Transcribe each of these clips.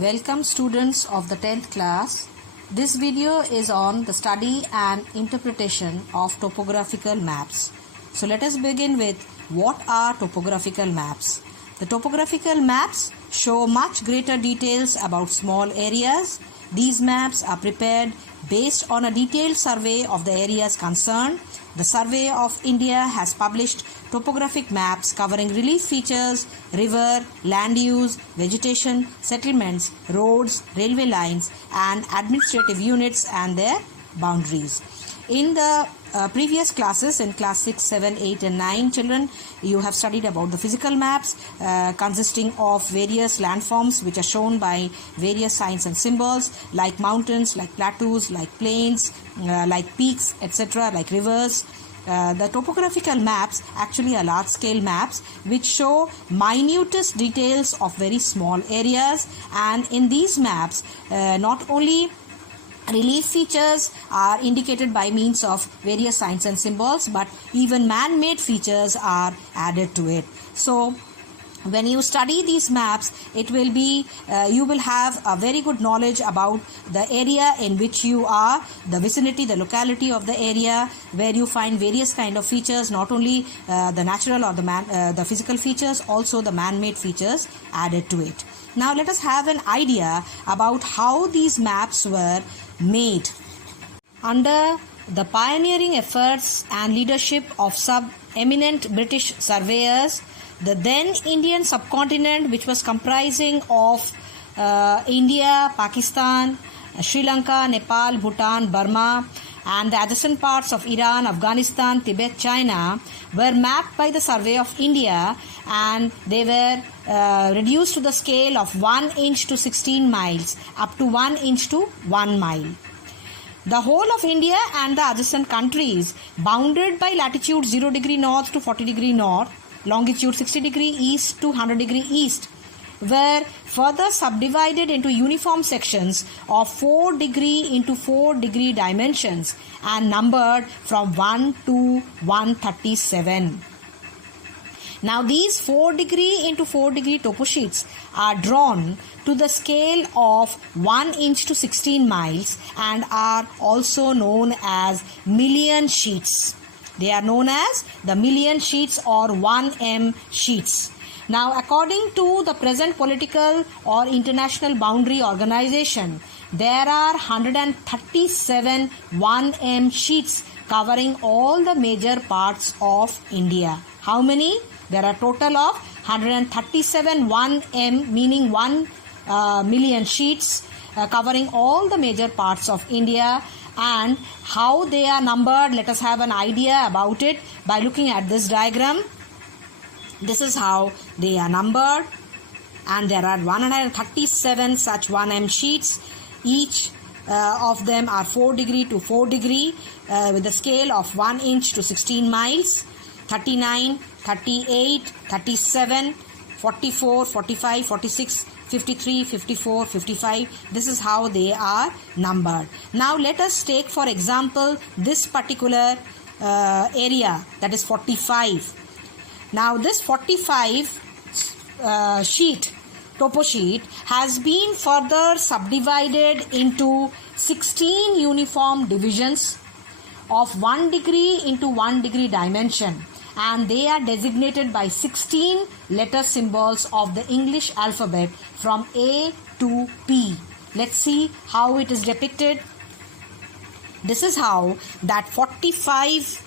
Welcome students of the 10th class. This video is on the study and interpretation of topographical maps. So let us begin with what are topographical maps. The topographical maps show much greater details about small areas. These maps are prepared based on a detailed survey of the areas concerned. The Survey of India has published topographic maps covering relief features, river, land use, vegetation, settlements, roads, railway lines, and administrative units and their boundaries. In the previous classes, in class 6, 7, 8 and 9 children, you have studied about the physical maps consisting of various landforms which are shown by various signs and symbols like mountains, like plateaus, like plains, like peaks, etc., like rivers. The topographical maps actually are large scale maps which show minutest details of very small areas, and in these maps not only relief features are indicated by means of various signs and symbols, but even man-made features are added to it. So when you study these maps, it will be you will have a very good knowledge about the area in which you are, the vicinity, the locality of the area where you find various kind of features, not only the natural or the physical features, also the man-made features added to it. Now let us have an idea about how these maps were made. Under the pioneering efforts and leadership of eminent British surveyors, the then Indian subcontinent, which was comprising of India, Pakistan, Sri Lanka, Nepal, Bhutan, Burma, and the adjacent parts of Iran, Afghanistan, Tibet, China, were mapped by the Survey of India, and they were reduced to the scale of 1 inch to 16 miles, up to 1 inch to 1 mile. The whole of India and the adjacent countries, bounded by latitude 0 degree north to 40 degree north, longitude 60 degree east to 100 degree east, were further subdivided into uniform sections of 4 degree into 4 degree dimensions and numbered from 1 to 137. Now these 4 degree into 4 degree topo sheets are drawn to the scale of 1 inch to 16 miles and are also known as million sheets. They are known as the million sheets or 1M sheets. Now, according to the present political or international boundary organization, there are 137 1M sheets covering all the major parts of India. How many? There are total of 137 1M, meaning 1 million sheets covering all the major parts of India. And how they are numbered, let us have an idea about it by looking at this diagram. This is how they are numbered, and there are 137 such 1M sheets. Each of them are 4 degree to 4 degree with a scale of 1 inch to 16 miles, 39, 38, 37, 44, 45, 46, 53, 54, 55. This is how they are numbered. Now let us take for example this particular area, that is 45. Now this 45 topo sheet has been further subdivided into 16 uniform divisions of 1 degree into 1 degree dimension, and they are designated by 16 letter symbols of the English alphabet from A to P. Let's see how it is depicted. This is how that 45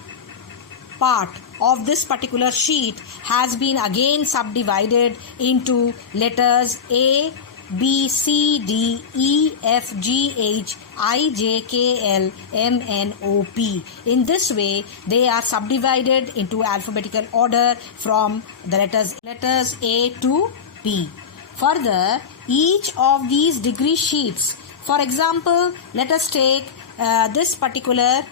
part of this particular sheet has been again subdivided into letters A, B, C, D, E, F, G, H, I, J, K, L, M, N, O, P. In this way, they are subdivided into alphabetical order from the letters A to P. Further, each of these degree sheets, for example, let us take this particular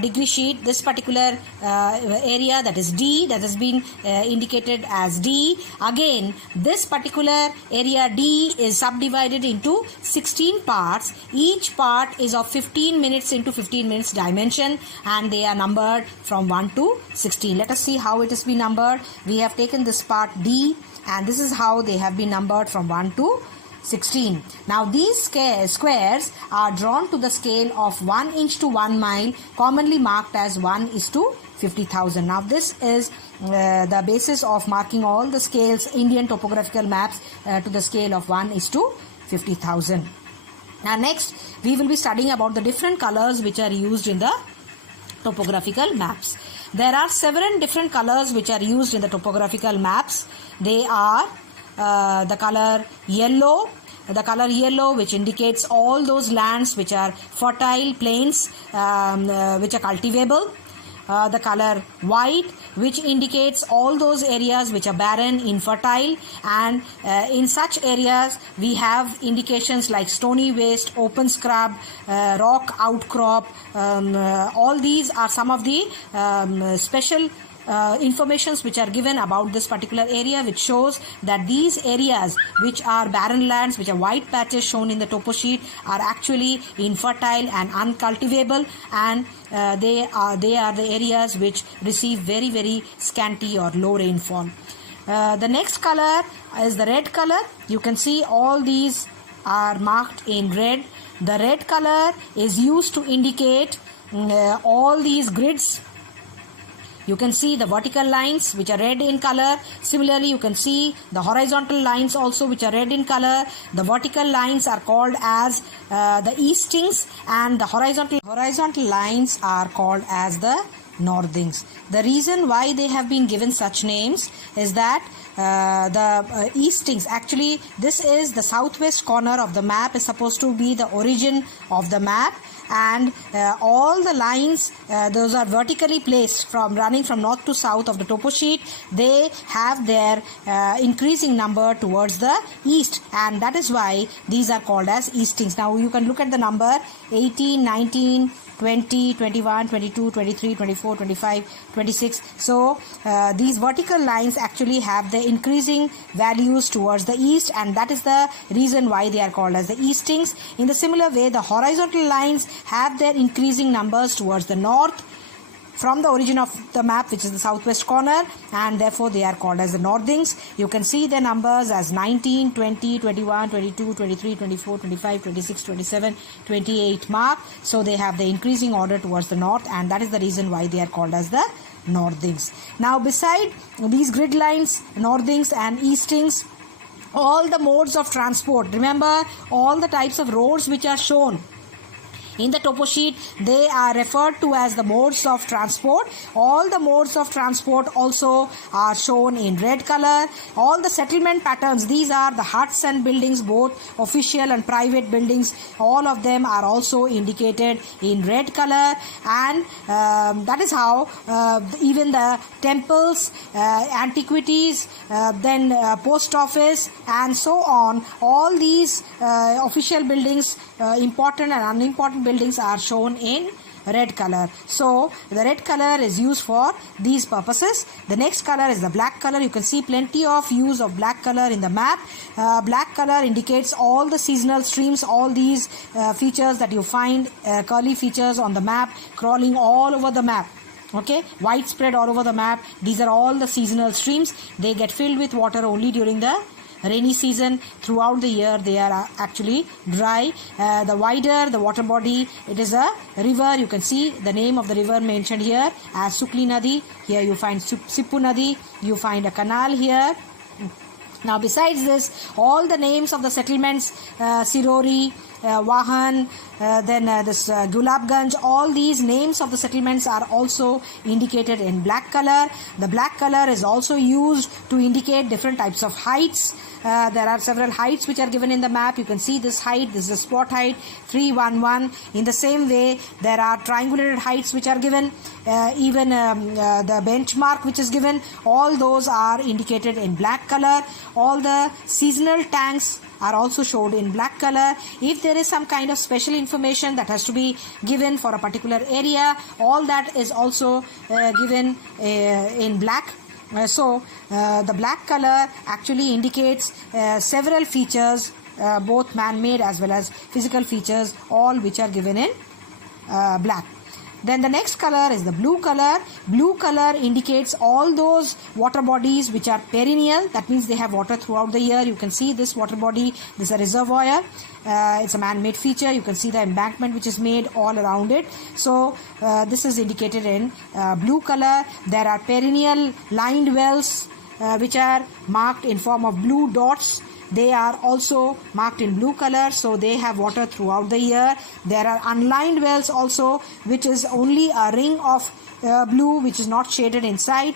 degree sheet, this particular area, that is D, that has been indicated as D. Again, this particular area D is subdivided into 16 parts. Each part is of 15 minutes into 15 minutes dimension, and they are numbered from 1 to 16. Let us see how it has been numbered. We have taken this part D, and this is how they have been numbered from 1 to 16. Now these squares are drawn to the scale of 1 inch to 1 mile, commonly marked as 1:50,000. Now this is the basis of marking all the scales, Indian topographical maps, to the scale of 1:50,000. Now next we will be studying about the different colors which are used in the topographical maps. There are several different colors which are used in the topographical maps. They are the color yellow, which indicates all those lands which are fertile plains, which are cultivable. The color white, which indicates all those areas which are barren, infertile, and in such areas we have indications like stony waste, open scrub, rock outcrop. All these are some of the special informations which are given about this particular area, which shows that these areas which are barren lands, which are white patches shown in the topo sheet, are actually infertile and uncultivable, and they are the areas which receive very, very scanty or low rainfall. The next color is the red color. You can see all these are marked in red. The red color is used to indicate all these grids. You can see the vertical lines which are red in color. Similarly, you can see the horizontal lines also which are red in color. The vertical lines are called as the eastings, and the horizontal lines are called as the northings. The reason why they have been given such names is that the eastings, actually this is the southwest corner of the map, is supposed to be the origin of the map, and all the lines, those are vertically placed from running from north to south of the topo sheet. They have their increasing number towards the east, and that is why these are called as eastings. Now you can look at the number 18, 19, 20, 21, 22, 23, 24, 25, 26. So these vertical lines actually have the increasing values towards the east, and that is the reason why they are called as the eastings. In the similar way, the horizontal lines have their increasing numbers towards the north from the origin of the map, which is the southwest corner, and therefore they are called as the northings. You can see their numbers as 19, 20, 21, 22, 23, 24, 25, 26, 27, 28 mark. So they have the increasing order towards the north, and that is the reason why they are called as the northings. Now beside these grid lines, northings and eastings, all the modes of transport, remember all the types of roads which are shown in the topo sheet, they are referred to as the modes of transport. All the modes of transport also are shown in red color. All the settlement patterns, these are the huts and buildings, both official and private buildings, all of them are also indicated in red color, and that is how even the temples, antiquities, then post office and so on, all these official buildings, important and unimportant buildings, are shown in red color. So the red color is used for these purposes. The next color is the black color. You can see plenty of use of black color in the map. Black color indicates all the seasonal streams, all these features that you find, curly features on the map, crawling all over the map. Okay, widespread all over the map. These are all the seasonal streams. They get filled with water only during the rainy season. Throughout the year they are actually dry. The wider the water body, it is a river. You can see the name of the river mentioned here as Sukli Nadi. Here you find Sippu Nadi. You find a canal here. Now besides this, all the names of the settlements, Sirori, Wahan, then this Gulabganj, all these names of the settlements are also indicated in black color. The black color is also used to indicate different types of heights. There are several heights which are given in the map. You can see this height, this is the spot height 311. In the same way, there are triangulated heights which are given. Even the benchmark which is given, all those are indicated in black color. All the seasonal tanks are also showed in black color. If there is some kind of special information that has to be given for a particular area, all that is also given in black. So the black color actually indicates several features, both man-made as well as physical features, all which are given in black. Then the next color is the blue color. Blue color indicates all those water bodies which are perennial. That means they have water throughout the year. You can see this water body. This is a reservoir. It's a man-made feature. You can see the embankment which is made all around it. So this is indicated in blue color. There are perennial lined wells which are marked in form of blue dots. They are also marked in blue color, so they have water throughout the year. There are unlined wells also, which is only a ring of blue which is not shaded inside,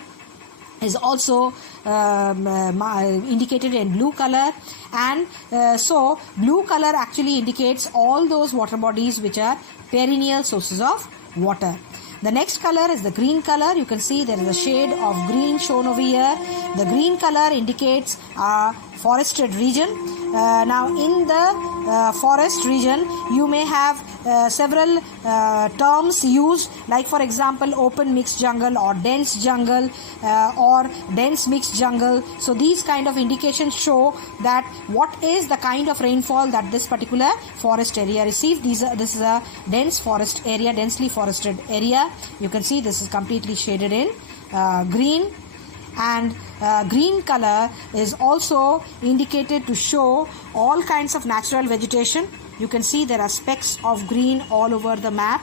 is also indicated in blue color. And so blue color actually indicates all those water bodies which are perennial sources of water. The next color is the green color. You can see there is a shade of green shown over here. The green color indicates a forested region. Now in the forest region, you may have several terms used, like for example open mixed jungle or dense jungle or dense mixed jungle. So these kind of indications show that what is the kind of rainfall that this particular forest area received. This is a dense forest area, densely forested area. You can see this is completely shaded in green. And green color is also indicated to show all kinds of natural vegetation. You can see there are specks of green all over the map.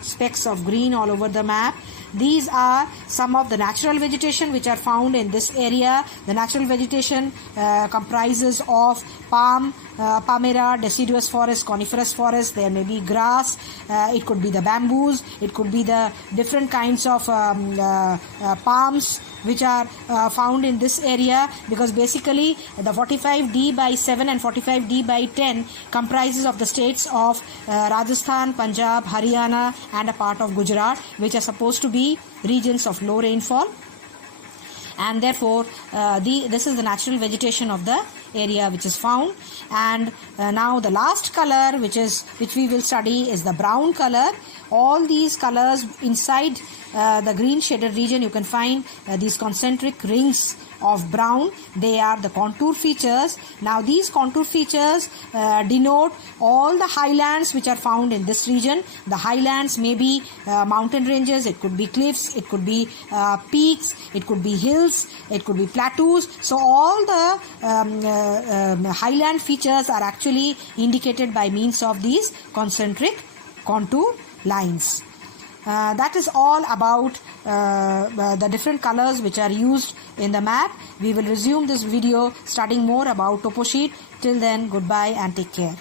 Specks of green all over the map. These are some of the natural vegetation which are found in this area. The natural vegetation comprises of palm, palmyra, deciduous forest, coniferous forest. There may be grass. It could be the bamboos. It could be the different kinds of palms which are found in this area, because basically the 45D by 7 and 45D by 10 comprises of the states of Rajasthan, Punjab, Haryana and a part of Gujarat, which are supposed to be regions of low rainfall. And therefore this is the natural vegetation of the area which is found. And now the last color which we will study is the brown color. All these colors inside the green shaded region, you can find these concentric rings of brown. They are the contour features. Now these contour features denote all the highlands which are found in this region. The highlands may be mountain ranges, it could be cliffs, it could be peaks, it could be hills, it could be plateaus. So all the highland features are actually indicated by means of these concentric contour lines. That is all about the different colors which are used in the map. We will resume this video studying more about topo sheet. Till then, goodbye and take care.